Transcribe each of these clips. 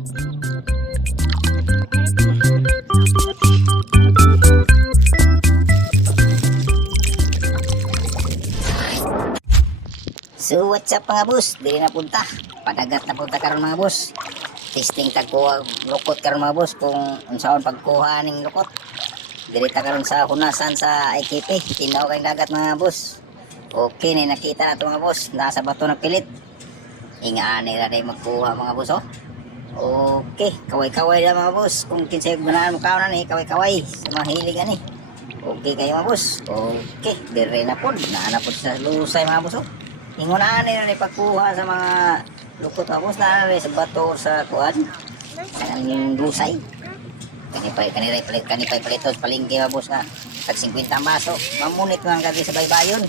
So what's up mga boss? Dili na punta. Padagat na punta karon mga boss. Testing tagkuha lukot karon mga boss kung unsaon pagkuha ning lukot. Dili ta karon sa hunasan sa IKP. Tinaw kay dagat mga boss. Okay na nakita na to mga boss. Nasa bato na pilit. Ingaani ra day magkuha mga boss oh. Okay, kaway-kaway lang mga boss. Kung kinsay ganahan mo kaon ni kaway-kaway sa mga hilig ani. Okay kayo mga boss. Okay, dire na pod. Naana pod sa lusay mga boss oh. Ingunaan nila ni pagkuha sa mga lukot tapos na rin sa bato sa kuan kaning lusay. Kanipay kanipay palit kanipay palitos palingki mga boss nga tag 50 ang baso. Mamunit man kagi sa baybayon.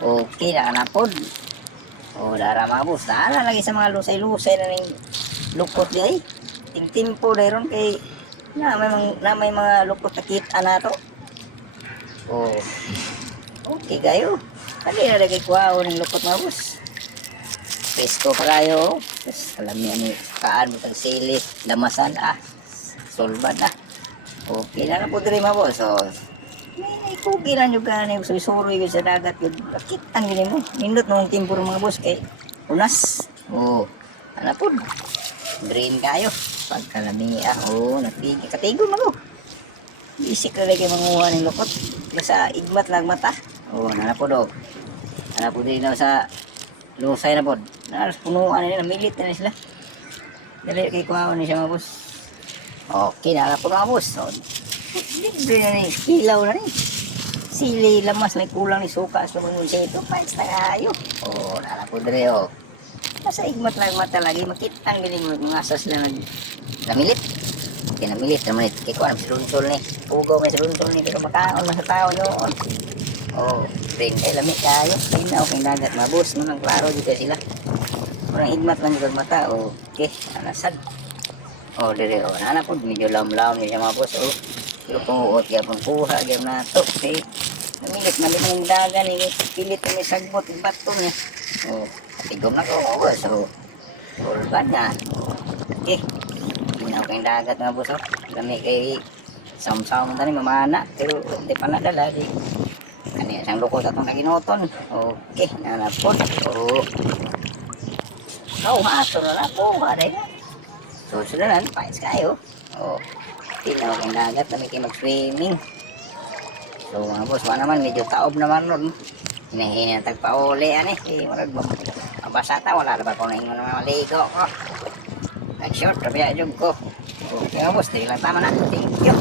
Okay na na pod. O dara mga boss, dara lagi sa mga lusay-lusay na ning lukot di ay. Timtimpo dayron kay na may, mga- na may mga lukot na kita na to. Oh. Okay kayo. Kali na lagay kuha ng lukot mga boss. Presko pa kayo. Tapos alam niya ni kaan mo tag sili, damasan ah. Solbad ah. Okay na na po diri mga boss. So, may kugi lang yung gani. Sulisuroy ko sa dagat. Yun. Bakit ang gini mo? Nindot nung timpuro mga boss kay unas. Oh. Ano po? Green kayo. Pagkalami ah. Oh, natigil. Katigo mo Isik na lagi manguha ng lukot. Sa igmat lang mata. Oo, oh, nanapod o. Nanapod din sa lusay na pod. Naras punuan nila, milit na sila. Dali kay kuhawan ni siya mga boss. Okay, nanapod mga boss. So, libre na ni, kilaw na ni. Sili, lamas, may kulang ni suka. So, kung siya ito, pahits na kayo. Oo, oh, nanapod rin o. Nasa igmat lang mata lagi, makita ang galing mga asas lang namilit. Kinamilit naman ito. Kaya ko alam si Lunsol ni. Pugaw may si Lunsol ni. Pero makaon man sa tao yun. Oh, ring kay lamig kayo. Kaya na okay dagat mabus. Nung klaro dito sila. Kurang igmat lang yung mata. Okay, anasad. Oh, dire oh. Nana po medyo lam-lam niya mga boss. Oh, pero kung uot kaya pang kuha kaya na to. Okay. Namilit na ng dagan ni pilit ni sagbot bato niya. Oh, tigom na ko oh, boss. Oh, Ulban na. Okay. Ginaw kayong dagat mga boss. Oh. Lami kay samsam mo tani mamana pero hindi pa nadala di. Kani sang loko sa tong naginoton. Okay, nanapon. Oh. Kau maso na na po, haday na. So, sudaran, pais kayo. Oh. Tinaw kayong dagat, lami kayo mag-swimming. So, mga boss, wala naman, medyo taob naman nun. Hinahina ng tagpauli, ani. Eh, marag, mabasa ta, wala na ba kung naingon ng mga ligo ko. Nag-short, tabi jog ko. Okay, mga boss, lang tama na. Thank you.